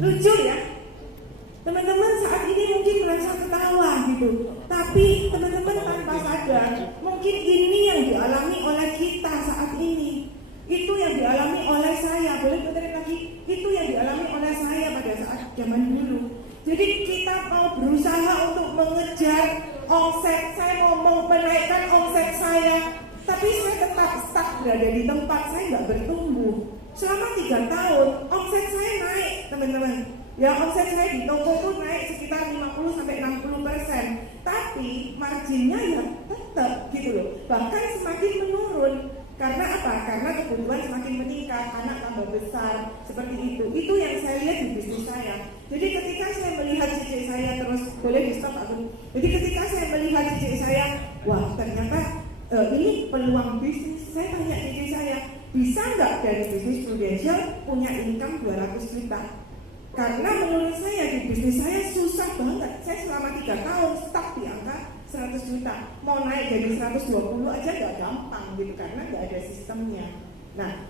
Lucu ya, teman-teman saat ini mungkin merasa ketawa gitu, tapi teman-teman tanpa sadar mungkin ini yang dialami oleh kita saat ini, itu yang dialami oleh saya, boleh puterin lagi, itu yang dialami oleh saya pada saat zaman dulu. Jadi kita mau berusaha untuk mengejar omset, saya mau menaikkan omset saya, tapi saya tetap stuck berada di tempat, saya nggak bertumbuh. Selama 3 tahun, omset saya naik teman-teman. Ya, omset saya di toko itu naik sekitar 50-60%, tapi marginnya ya tetap gitu loh, bahkan semakin menurun. Karena apa? Karena kebutuhan semakin meningkat, anak tambah besar, seperti itu. Itu yang saya lihat di bisnis saya. Jadi ketika saya melihat cicit saya terus, boleh di stop aku. Jadi ketika saya melihat cicit saya, wah ternyata ini peluang bisnis. Saya tanya cicit saya, bisa nggak dari bisnis Prudential punya income 200 juta? Karena menurut saya di bisnis saya susah banget. Saya selama 3 tahun stuck di angka 100 juta. Mau naik dari 120 aja gak gampang gitu, karena gak ada sistemnya. Nah,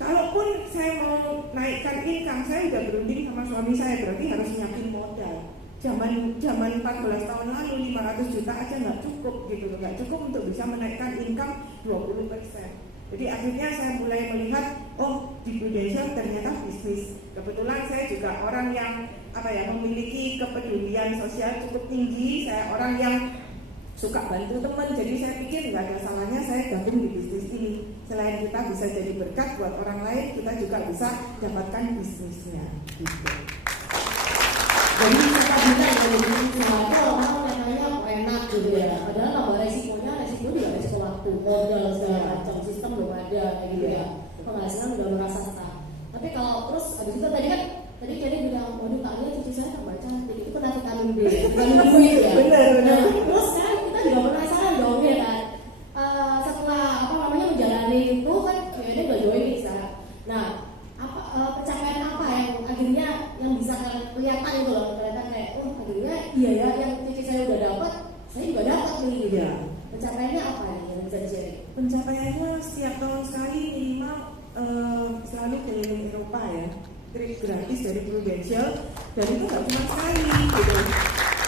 kalaupun saya mau naikkan income, saya udah berunding sama suami saya, berarti harus nyiapin modal. Zaman 14 tahun lalu 500 juta aja gak cukup gitu, gak cukup untuk bisa menaikkan income 20%. Jadi akhirnya saya mulai melihat, oh di Prudential ternyata bisnis. Kebetulan saya juga orang yang memiliki kepedulian sosial cukup tinggi. Saya orang yang suka bantu teman, jadi saya pikir nggak ada salahnya saya gabung di bisnis ini. Selain kita bisa jadi berkat buat orang lain, kita juga bisa dapatkan bisnisnya. Gitu. Jadi kita bisa dari sesuatu orang katanya enak gitu ya. Padahal tambah resiko juga resiko waktu, modal segala macam, sistem belum ada kayak gitu ya. Penghasilan udah merasa stuck. Tapi kalau terus habis itu tadi jadi bilang, waduh tak lihat cucu saya tambah cantik, itu kena vitamin B, vitamin duit ya. Benar. Terus kan kita juga penasaran dong ya kan. Setelah menjalani itu kan kayaknya udah join nih sekarang. Nah, pencapaian apa yang akhirnya yang bisa kelihatan itu loh, kelihatan kayak akhirnya iya ya yang cici saya udah dapat, saya juga dapat nih gitu. Ya. Pencapaiannya apa nih yang bisa di-share? Pencapaiannya setiap tahun sekali minimal selalu keliling Eropa ya, trip gratis dari Prudential, dan itu nggak cuma sekali gitu.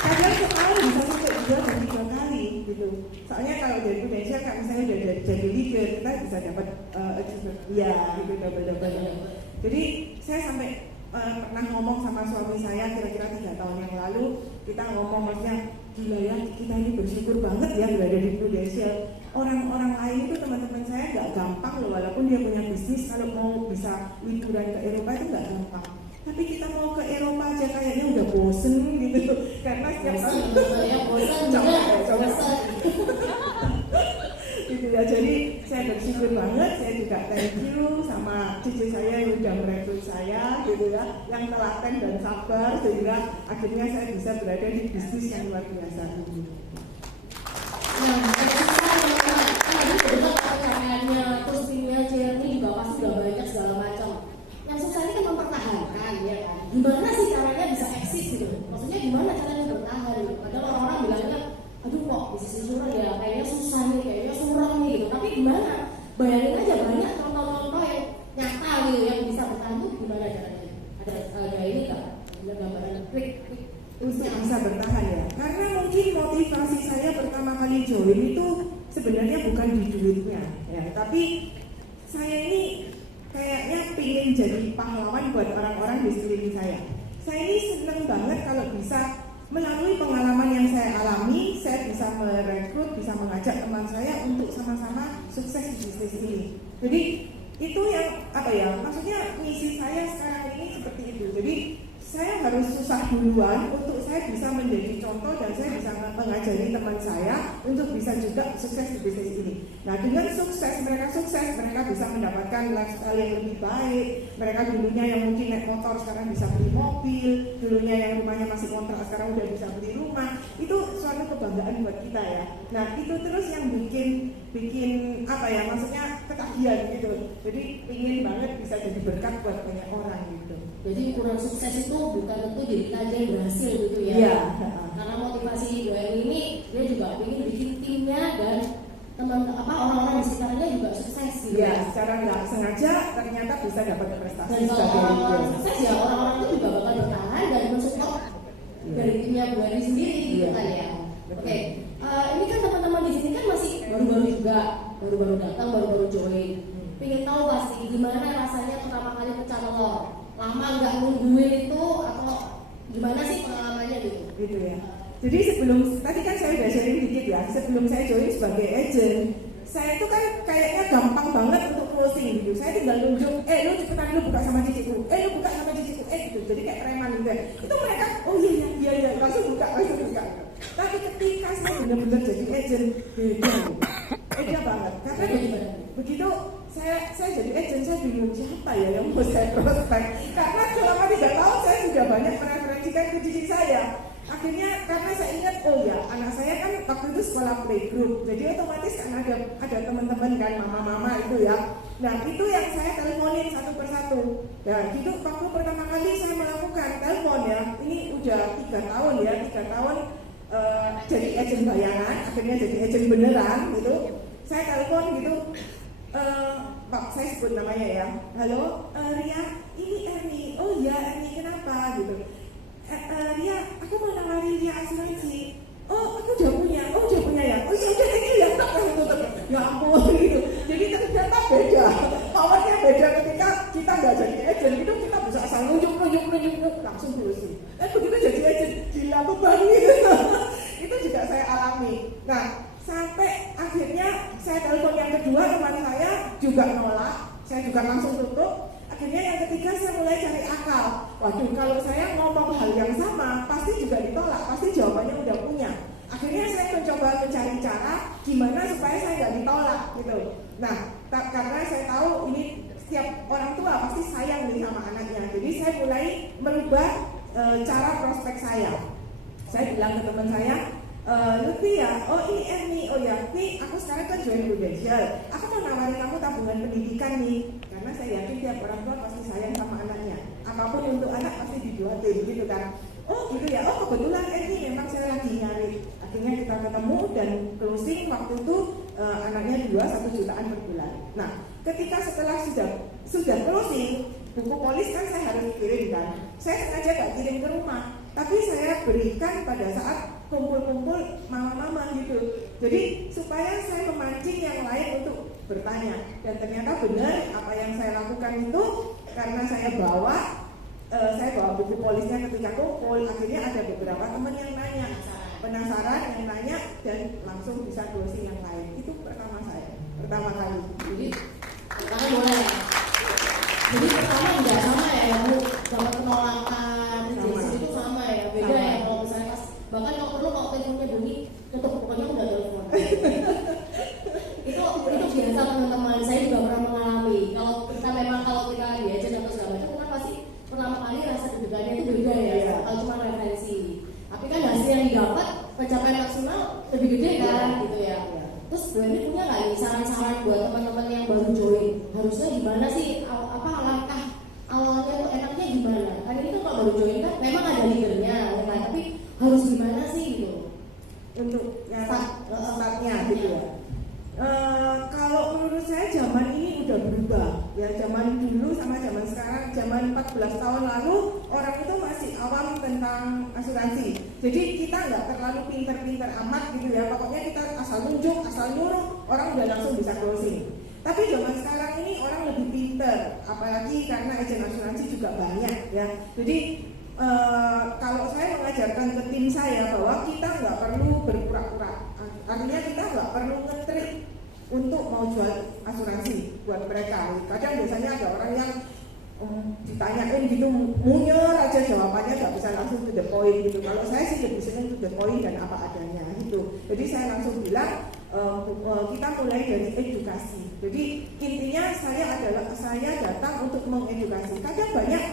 Kadang setahun bisa sampai 2 dan 3 kali gitu. Soalnya kalau dari Prudential kan misalnya udah jadi leader, kita bisa dapat ya gitu double. Jadi saya sampai pernah ngomong sama suami saya kira-kira 3 tahun yang lalu, kita ngomong maksudnya gila ya, kita ini bersyukur banget ya berada di Prudential. Orang-orang lain itu teman-teman saya nggak gampang loh, walaupun dia punya bisnis, kalau mau bisa liburan ke Eropa itu nggak gampang. Tapi kita mau ke Eropa aja kayaknya udah bosen gitu, karena setiap tahun coba gitu ya. Jadi saya bersyukur banget, saya juga thank you sama cici saya yang udah merekrut saya gitu ya, yang telaten dan sabar sehingga akhirnya saya bisa berada di bisnis yang luar biasa ini. Terus timnya Jeremy juga pasti udah banyak segala macam. Yang susah ini kan mempertahankan ya kan. Gimana sih caranya bisa eksis gitu? Maksudnya gimana caranya bertahan gitu? Padahal orang-orang bilangnya, aduh kok bisnis insuran ya kayaknya susah nih, kayaknya suram nih gitu. Tapi gimana? Bayangin aja banyak contoh-contoh yang nyata gitu yang bisa bertahan tuh gimana caranya? Ada ini nggak? Ada gambaran quick untuk bisa bertahan ya. Karena mungkin motivasi saya pertama kali join itu sebenarnya bukan di duitnya ya, tapi saya ini kayaknya pingin jadi pahlawan buat orang-orang di sekeliling saya. Saya ini senang banget kalau bisa melalui pengalaman yang saya alami, saya bisa merekrut, bisa mengajak teman saya untuk sama-sama sukses di bisnis ini. Jadi itu yang maksudnya misi saya sekarang ini seperti itu. Jadi saya harus susah duluan untuk saya bisa menjadi contoh dan saya bisa mengajari teman saya untuk bisa juga sukses di bisnis ini. Nah, dengan mereka sukses, mereka bisa mendapatkan lifestyle yang lebih baik. Mereka dulunya yang mungkin naik motor sekarang bisa beli mobil, dulunya yang rumahnya masih kontrak sekarang udah bisa beli rumah. Itu suatu kebanggaan buat kita ya. Nah, itu terus yang bikin maksudnya ketagihan gitu. Jadi ingin banget bisa jadi berkat buat banyak orang gitu. Jadi ukuran sukses itu bukan tentu jadi kita aja yang berhasil gitu ya. Iya. Karena motivasi Bu Eni ini dia juga ingin bikin timnya dan orang-orang di sekitarnya juga sukses gitu. Iya, secara nggak sengaja ternyata bisa dapat prestasi. Dan kalau orang-orang sukses ya orang-orang itu juga bakal lama nggak nungguin itu atau gimana sih pengalamannya gitu? Gitu ya. Jadi sebelum tadi kan saya udah sharing dikit ya, sebelum saya join sebagai agent, saya itu kan kayaknya gampang banget untuk closing gitu. Saya tinggal nunjuk, lu cepetan lu buka sama ciciku, lu buka sama ciciku, gitu. Jadi kayak preman gitu ya. Itu mereka, oh iya, langsung buka. Tapi ketika saya benar-benar jadi agent, beda banget. Karena begitu saya jadi agent, saya bingung siapa ya yang mau saya prospek. Karena selama 3 tahun saya sudah banyak mereferensikan ke cici saya. Akhirnya karena saya ingat, oh ya anak saya kan waktu itu sekolah playgroup, jadi otomatis kan ada teman-teman kan mama-mama itu ya. Nah itu yang saya teleponin satu persatu. Nah gitu waktu pertama kali saya melakukan telepon ya, ini udah 3 tahun ya, 3 tahun jadi agent bayangan, akhirnya jadi agent beneran gitu. Saya telepon gitu, Pak saya sebut namanya ya, halo Ria, ini Erni, oh ya Erni kenapa gitu. Ria, aku mau nawarin dia asuransi. Oh, aku udah punya ya. Oh iya udah thank you ya. Ya ampun gitu. Jadi ternyata beda. Awalnya beda ketika kita nggak jadi agent itu kita bisa asal nunjuk langsung closing. Begitu jadi agent gila beban gitu. Itu juga saya alami. Nah, sampai akhirnya saya telepon yang kedua teman saya juga nolak. Saya juga langsung tutup. Akhirnya yang ketiga saya mulai cari akal. Waduh, kalau saya ngomong hal yang sama, pasti juga ditolak, pasti jawabannya udah punya. Akhirnya saya mencoba mencari cara gimana supaya saya nggak ditolak gitu. Nah, karena saya tahu ini setiap orang tua pasti sayang nih sama anaknya. Jadi saya mulai merubah cara prospek saya. Saya bilang ke teman saya, Lutfi ya, oh ini Erni, oh ya, nih aku sekarang kan join Prudential. Aku mau nawarin kamu tabungan pendidikan nih, karena saya yakin tiap orang tua pasti sayang sama anaknya. Apapun untuk anak pasti dibuatin gitu kan. Oh gitu ya, oh kebetulan Erni memang saya lagi nyari. Akhirnya kita ketemu dan closing waktu itu anaknya 1 jutaan per bulan. Nah, ketika setelah sudah closing, buku polis kan saya harus kirim kan. Saya sengaja gak kirim ke rumah, tapi saya berikan pada saat kumpul-kumpul mama-mama gitu. Jadi supaya saya memancing yang lain untuk bertanya. Dan ternyata benar apa yang saya lakukan itu karena saya bawa buku polisnya ketika kumpul. Akhirnya ada beberapa teman yang nanya, penasaran yang nanya dan langsung bisa closing yang lain. Itu pertama kali. Jadi pertama boleh. Jadi pertama nggak sama ya, kamu dapat penolakan, rejection itu sama ya, beda ya kalau misalnya pas bahkan kalau perlu kalau teleponnya bunyi, tutup pokoknya udah telepon. itu biasa teman-teman saya juga pernah mengalami. Kalau kita di agent atau segala macam kan pasti pertama kali rasa deg-degannya itu beda ya, kalau cuma referensi. Tapi kan hasil yang didapat pencapaian maksimal lebih gede kan, gitu ya. Terus berarti punya nggak nih saran-saran buat teman-teman yang baru join? Harusnya gimana sih? Langkah awalnya tuh enaknya gimana? Kan ini tuh kalau baru join kan memang ada leadernya, ya kan? Tapi harus gimana sih gitu? Untuk startnya gitu ya. Kalau menurut saya zaman ini udah berubah ya, zaman dulu sama zaman sekarang. Zaman 14 tahun lalu orang itu masih awam tentang asuransi, jadi kita nggak terlalu pinter-pinter amat gitu ya. Pokoknya kita asal nunjuk, asal nyuruh, orang udah langsung bisa closing. Tapi zaman sekarang ini orang lebih pinter, apalagi karena agen asuransi juga banyak ya. Jadi kalau saya mengajarkan ke tim saya bahwa kita nggak perlu berpura-pura, artinya kita nggak perlu ngetrik untuk mau jual asuransi buat mereka. Kadang biasanya ada orang yang ditanyain gitu munyer aja jawabannya, nggak bisa langsung to the point gitu. Kalau saya sih lebih senang to the point dan apa adanya gitu. Jadi saya langsung bilang kita mulai dari edukasi. Jadi intinya saya datang untuk mengedukasi. Kadang banyak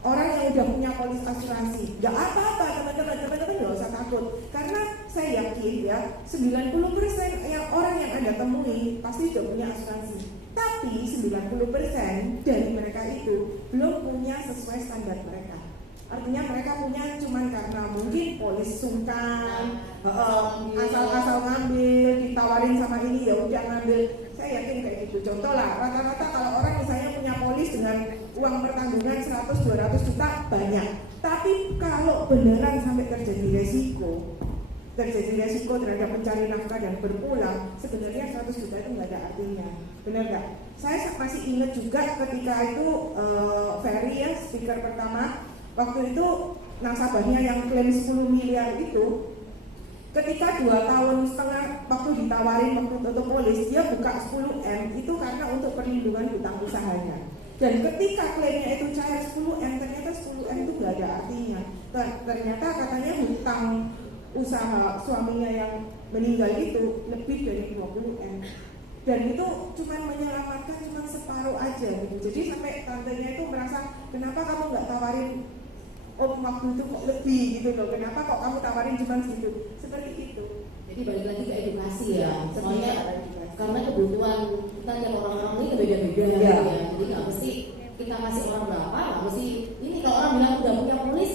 orang yang udah punya polis asuransi, nggak apa-apa teman-teman nggak usah takut, karena saya yakin ya 90% yang orang yang Anda temui pasti sudah punya asuransi. Tapi 90% dari mereka itu belum punya sesuai standar mereka. Artinya mereka punya cuman karena mungkin polis sungkan, asal ngambil, ditawarin sama ini ya udah ngambil. Saya yakin kayak gitu. Contoh lah, rata-rata kalau orang misalnya punya polis dengan uang pertanggungan 100-200 juta banyak. Tapi kalau beneran sampai terjadi resiko, terjadi resiko terhadap pencari nafkah dan berpulang, sebenarnya 100 juta itu nggak ada artinya, benar nggak? Saya masih ingat juga ketika itu Ferry ya, speaker pertama, waktu itu nasabahnya yang klaim 10 miliar itu, ketika 2 tahun setengah waktu ditawarin waktu tutup polis, dia buka 10M itu karena untuk perlindungan hutang usahanya. Dan ketika klaimnya itu cair 10M, ternyata 10M itu nggak ada artinya. Ternyata katanya hutang usaha suaminya yang meninggal itu lebih dari 20M. Dan itu cuma menyelamatkan cuma separuh aja gitu. Jadi sampai tantenya itu merasa, kenapa kamu nggak tawarin waktu itu kok lebih gitu loh, kenapa kok kamu tawarin cuma segitu, seperti itu. Jadi balik lagi ke edukasi ya, soalnya karena kebutuhan kita dan orang-orang ini beda-beda ya. Jadi nggak mesti kita kasih orang berapa, nggak mesti ini kalau orang bilang udah punya polis,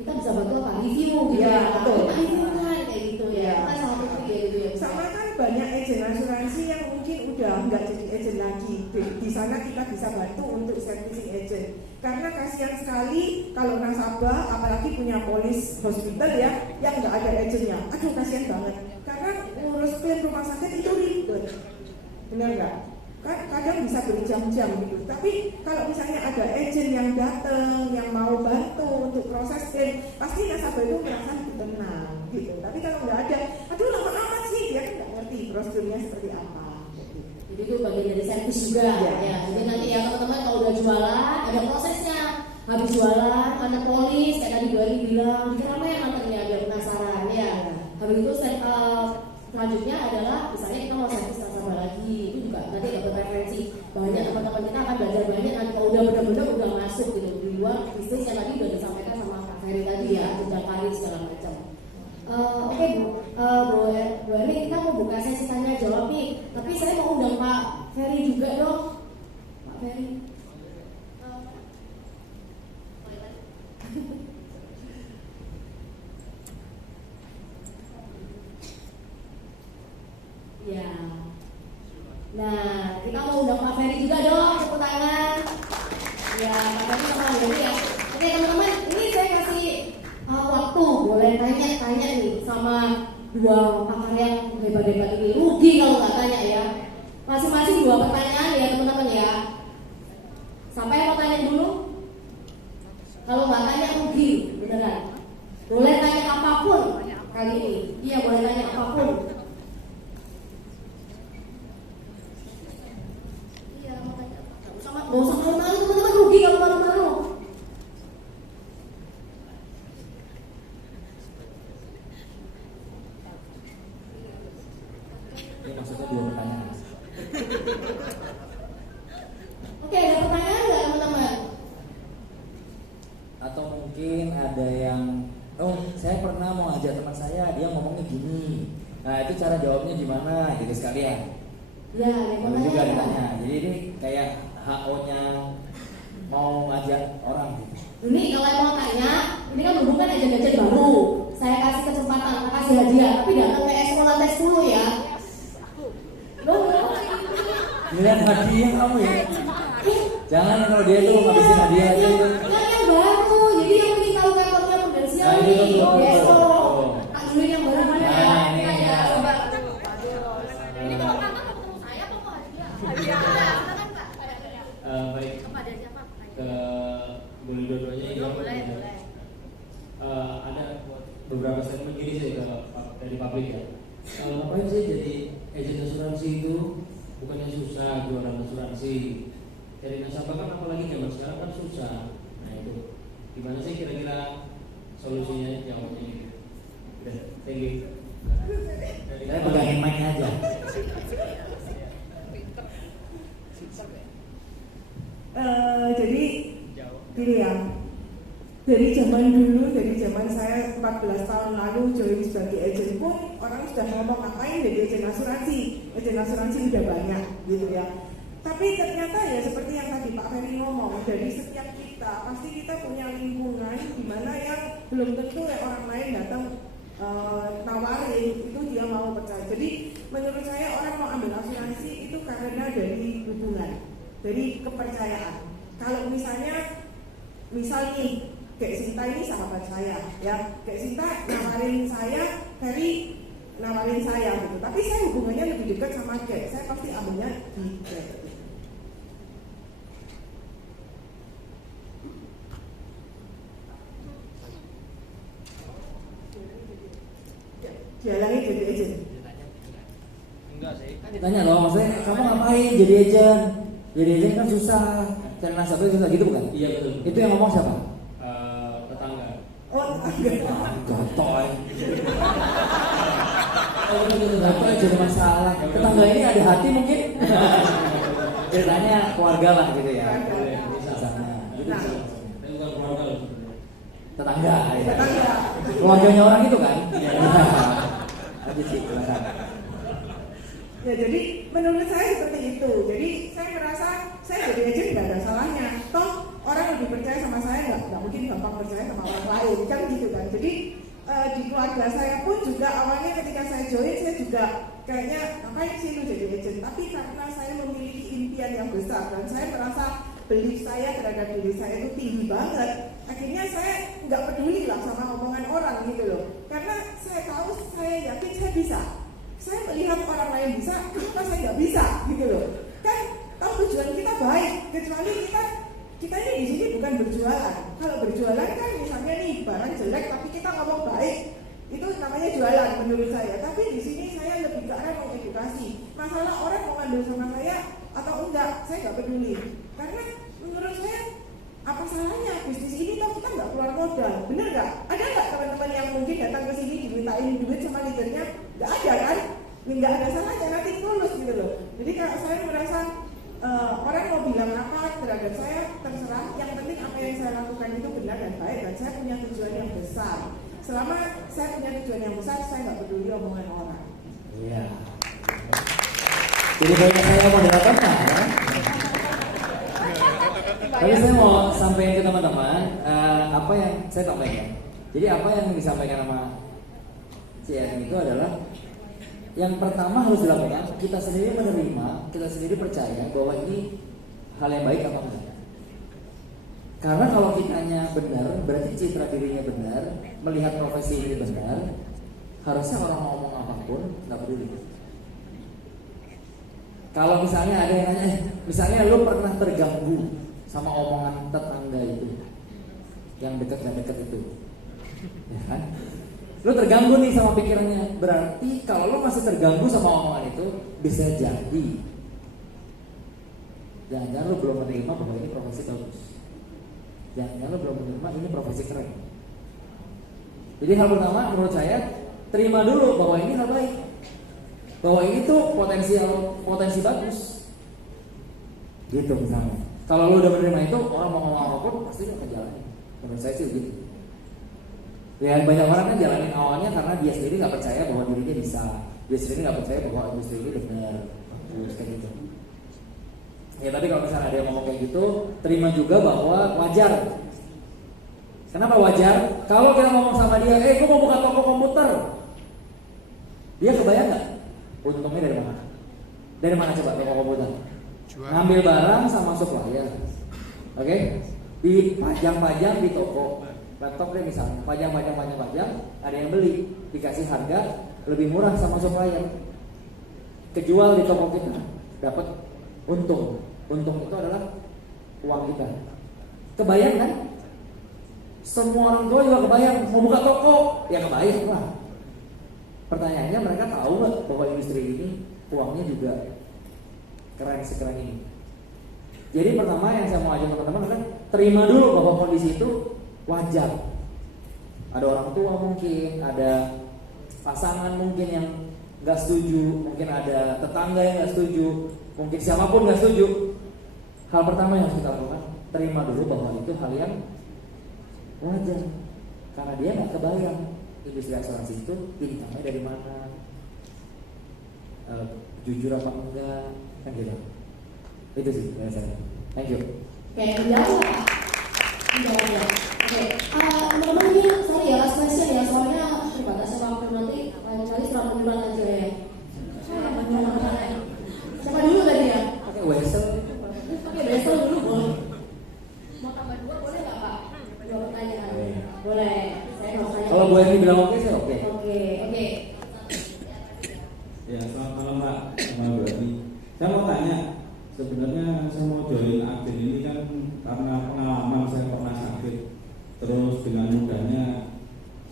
kita bisa bantu apa, review gitu ya, kita review kan kayak gitu ya, kita sama kayak gitu ya. Sama kan banyak agen asuransi yang mungkin udah nggak jadi agen lagi, di sana kita bisa bantu untuk servicing agent. Karena kasihan sekali kalau nasabah apalagi punya polis hospital ya, yang nggak ada agennya, aduh kasihan banget. Karena ngurus klaim rumah sakit itu ribet, benar nggak? Kan kadang bisa berjam-jam gitu. Tapi kalau misalnya ada agent yang datang, yang mau bantu untuk proses klaim, pasti nasabah itu merasa lebih tenang gitu. Tapi kalau nggak ada, aduh lama amat sih, dia kan nggak ngerti prosedurnya seperti apa. Jadi itu bagian dari servis juga ya. Jadi nanti ya teman-teman kalau udah jualan ada prosesnya. Habis jualan ada polis kayak tadi Dori bilang, kenapa ya nantinya biar penasaran ya. Habis itu selanjutnya adalah misalnya kita mau servis nasabah lagi, itu juga nanti dapat referensi banyak, teman-teman kita akan belajar banyak nanti kalau udah benar-benar udah masuk gitu di luar bisnis yang tadi udah disampaikan sama Kak Ferry tadi ya, jenjang karir segala macam. Oke Bu Eri, kita mau buka sesi tanya jawab nih, tapi saya mau undang Pak Ferry juga dong. Pak Ferry. Ya. Nah, kita mau undang Pak Ferry juga dong, tepuk tangan. Ya, Pak Ferry sama Bu Eri ya. Oke teman-teman, ini saya kasih waktu boleh tanya-tanya nih sama dua pakar yang hebat-hebat ini. Rugi kalau nggak tanya ya. Masing-masing 2 pertanyaan ya teman-teman ya. Sampai mau tanya dulu? Kalau nggak tanya rugi, beneran. Boleh tanya apapun kali ini. Iya boleh tanya apapun. Iya mau tanya apa? Nggak usah malu-malu teman-teman, rugi kalau malu-malu. Maksudnya 2 pertanyaan. Oke, ada pertanyaan nggak teman-teman? Atau mungkin ada yang, saya pernah mau ngajak teman saya, dia ngomongnya gini. Nah itu cara jawabnya gimana gitu sekalian. Ya, Boleh juga ditanya. Jadi ini kayak HO-nya mau ngajak orang gitu. Ini kalau mau tanya, ini kan berhubungan aja baru. Saya kasih kesempatan, kasih hadiah, tapi datang ke Expo lantai 10 ya. Lihat hadiah kamu ya. Jangan kalau dia tuh ngabisin hadiah aja itu. Kan yang baru, jadi yang ingin tahu kantornya potensial Nah, nih. itu kan Expo. betul. Kak Juli yang baru mana ya? Nah, ini ya. Coba. Ini kalau kantor ketemu saya apa kok hadiah? Hadiah. Silakan Kak. Baik. Kepada siapa? Ke boleh dua-duanya ya. Boleh. Ada beberapa statement gini sih dari publik ya. Ngapain sih jadi agen asuransi itu? Bukannya susah jualan asuransi. Dari nasabah kan apalagi zaman sekarang kan susah. Nah itu gimana sih kira-kira solusinya, jawabnya gitu. Udah, thank you. Saya pegangin mic-nya aja. Jadi gini ya, dari zaman dulu, dari zaman saya 14 tahun lalu join sebagai agent pun orang sudah ngomong ngapain jadi agent asuransi udah banyak gitu ya. Tapi ternyata ya seperti yang tadi Pak Ferry ngomong, dari setiap kita pasti kita punya lingkungan di mana yang belum tentu kayak orang lain datang nawarin itu dia mau percaya. Jadi menurut saya orang mau ambil asuransi itu karena dari hubungan, dari kepercayaan. Kalau misal nih Kayak Sinta ini sahabat saya, ya. Kayak Sinta nawarin saya, Ferry nawarin saya gitu. Tapi saya hubungannya lebih dekat sama Jack. Saya pasti ambilnya di Jack. Dihalangi jadi agent. Enggak sih. Kan ditanya loh, maksudnya kamu ngapain jadi agent? Jadi agent kan susah, cari nasabah susah gitu bukan? Iya betul. Itu yang ngomong siapa? Tetangga. Oh, tetangga. Gatoy. Gatoy jadi masalah. Tetangga ini ada hati mungkin. Ceritanya keluarga lah gitu ya. Boleh, bisa. Misalnya, gitu. Nah. Tapi bukan keluarga loh sebenarnya. Tetangga, ya. Tetangga. Keluarganya orang itu kan? Iya. Aja sih, silakan. Ya jadi menurut saya seperti itu. Jadi saya merasa saya jadi agent nggak ada salahnya. Toh orang lebih percaya sama saya nggak mungkin gampang percaya sama orang lain kan gitu kan. Jadi di keluarga saya pun juga awalnya ketika saya join saya juga kayaknya ngapain sih lu jadi agent. Tapi karena saya memiliki impian yang besar dan saya merasa belief saya terhadap diri saya itu tinggi banget. Akhirnya saya nggak peduli lah sama omongan orang gitu loh. Karena saya tahu, saya yakin saya bisa. Saya melihat orang lain bisa, kenapa saya nggak bisa gitu loh. Kan tahu tujuan kita baik, kecuali kita ini di sini bukan berjualan. Kalau berjualan kan misalnya nih barang jelek tapi kita ngomong baik, itu namanya jualan menurut saya. Tapi di sini saya lebih ke arah mengedukasi. Masalah orang mau ngambil sama saya atau enggak, saya nggak peduli. Karena menurut saya apa salahnya bisnis ini toh kita nggak keluar modal, bener nggak? Ada nggak teman-teman yang mungkin datang ke sini dimintain duit sama leadernya? Nggak ada kan? Nggak ada salahnya, nanti tulus gitu loh. Jadi kalau saya merasa orang mau bilang apa terhadap saya terserah. Yang penting apa yang saya lakukan itu benar dan baik dan saya punya tujuan yang besar. Selama saya punya tujuan yang besar, saya nggak peduli omongan orang. Iya. Jadi banyak saya moderatornya ya. Tapi saya mau sampaikan ke teman-teman apa yang saya sampaikan. Jadi apa yang disampaikan sama si Erin itu adalah yang pertama harus dilakukan, kita sendiri menerima, kita sendiri percaya bahwa ini hal yang baik apa enggak. Karena kalau kitanya benar, berarti citra dirinya benar, melihat profesi ini benar, harusnya orang mau ngomong apapun nggak peduli. Kalau misalnya ada yang nanya, misalnya lu pernah terganggu sama omongan tetangga itu, yang dekat itu, ya kan? Lu terganggu nih sama pikirannya, berarti kalau lu masih terganggu sama omongan itu, bisa jadi jangan-jangan lu belum menerima bahwa ini profesi bagus. Jangan-jangan lu belum menerima ini profesi keren. Jadi hal pertama menurut saya, terima dulu bahwa ini hal baik, bahwa ini tuh potensi bagus. Gitu misalnya. Kalau lu udah menerima itu, orang mau ngomong apapun pasti lu akan jalanin. Menurut saya sih gitu. Ya banyak orang kan jalanin awalnya karena dia sendiri nggak percaya bahwa dirinya bisa, dia sendiri nggak percaya bahwa industri ini benar, bagus kayak gitu. Ya tapi kalau misalnya ada yang ngomong kayak gitu, terima juga bahwa wajar. Kenapa wajar? Kalau kita ngomong sama dia, gue mau buka toko komputer, dia kebayang nggak? Untungnya dari mana? Dari mana coba toko komputer? Ngambil barang sama supplier, oke? Dipajang-pajang di toko. Laptop deh misalnya, pajang, ada yang beli, dikasih harga lebih murah sama supplier, kejual di toko kita, dapat untung itu adalah uang kita. Kebayang kan? Semua orang tua juga kebayang, mau buka toko, ya kebayang lah. Pertanyaannya mereka tahu nggak bahwa industri ini uangnya juga keren sekeren ini. Jadi pertama yang saya mau ajak teman-teman adalah terima dulu bahwa kondisi itu wajar. Ada orang tua mungkin, ada pasangan mungkin yang nggak setuju, mungkin ada tetangga yang nggak setuju, mungkin siapapun nggak setuju. Hal pertama yang harus kita lakukan, terima dulu bahwa itu hal yang wajar, karena dia nggak kebayang industri asuransi itu income-nya dari mana, jujur apa enggak, kan gitu. Itu sih dari saya. Thank you. Kayak dijawab. Oke, teman-teman ini sorry ya, last question ya, soalnya terbatasnya waktu nanti lain kali 100 bulan aja ya. Siapa dulu tadi ya? Pakai wesel. Pakai wesel dulu boleh. Mau tambah 2 boleh nggak Pak? 2 pertanyaan. Boleh. Saya mau tanya. Kalau Bu Eni bilang oke, saya oke. Oke. Ya, selamat malam Pak, sama Bu Eni. Saya mau tanya, sebenarnya saya mau join agen ini kan karena pengalaman saya pernah sakit, terus dengan mudahnya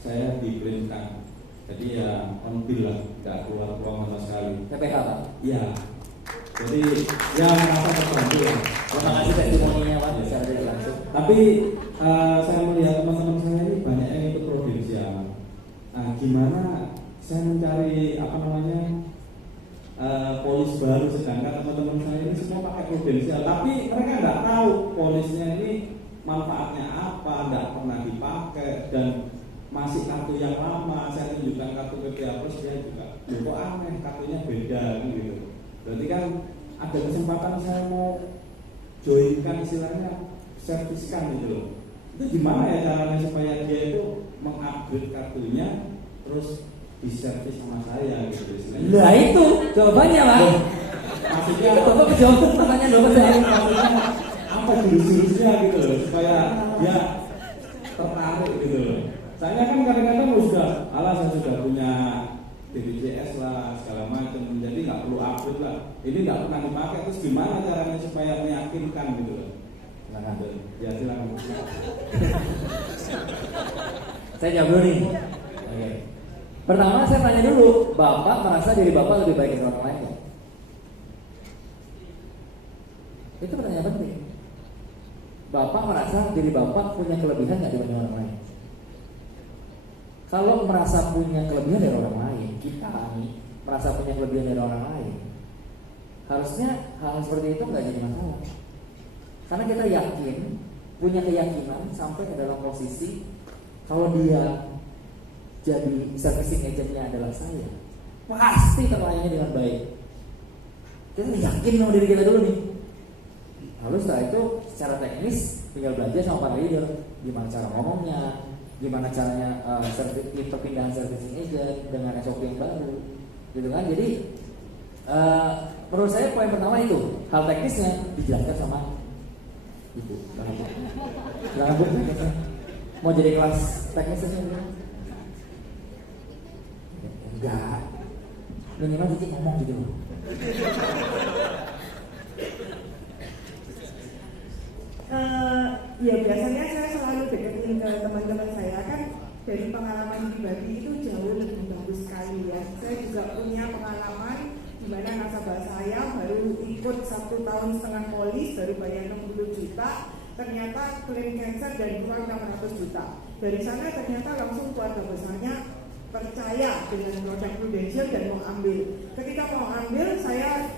saya diberikan. Jadi ya on bill lah, nggak keluar sama sekali. PPH Pak. Iya. Jadi ya merasa terbantu lah. Terima kasih testimoninya Pak, secara tidak langsung. Tapi saya melihat teman-teman saya ini banyak yang ikut prudensial. Nah, gimana saya mencari polis baru, sedangkan teman-teman saya ini semua pakai prudensial, tapi mereka nggak tahu polisnya ini manfaatnya apa, nggak pernah dipakai dan masih kartu yang lama. Saya tunjukkan kartu PPA Plus, dia juga kok aneh, kartunya beda gitu. Berarti kan ada kesempatan saya mau joinkan, istilahnya serviskan gitu loh. Itu gimana ya caranya supaya dia itu mengupgrade kartunya terus diservis sama saya gitu istilahnya. Nah itu jawabannya Pak. Maksudnya Itu Bapak jawab pertanyaan Bapak saya. maksudnya apa jurus-jurusnya gitu loh supaya dia tertarik gitu loh. Saya kan kadang-kadang saya sudah punya BPJS lah segala macam, jadi nggak perlu upgrade lah. Ini nggak pernah dipakai, terus gimana caranya supaya meyakinkan gitu loh. Ya silakan. Saya jawab dulu nih. Oke. Pertama saya tanya dulu, Bapak merasa diri Bapak lebih baik dari orang lain nggak? Itu pertanyaan penting. Bapak merasa diri Bapak punya kelebihan nggak dibanding orang lain? Kalau merasa punya kelebihan dari orang lain, kita nih merasa punya kelebihan dari orang lain, harusnya hal seperti itu nggak jadi masalah. Karena kita yakin, punya keyakinan sampai ke dalam posisi kalau dia jadi servicing agentnya adalah saya, pasti terlayani dengan baik. Kita yakin sama diri kita dulu nih. Lalu setelah itu secara teknis tinggal belajar sama para leader, gimana cara ngomongnya, gimana caranya perpindahan servicing agent dengan SOP yang baru, gitu kan? Jadi menurut saya poin pertama itu hal teknisnya dijelaskan sama ibu. Jangan bu, mau jadi kelas teknisnya enggak, minimal jadi ngomong gitu loh. Ya biasanya saya selalu deketin ke teman-teman saya, kan dari pengalaman pribadi itu jauh lebih bagus sekali ya. Saya juga punya pengalaman di mana nasabah saya baru ikut 1,5 tahun polis, baru bayar 60 juta, ternyata klaim cancer dan kurang 600 juta. Dari sana ternyata langsung keluarga besarnya percaya dengan produk Prudential dan mau ambil. Ketika mau ambil, saya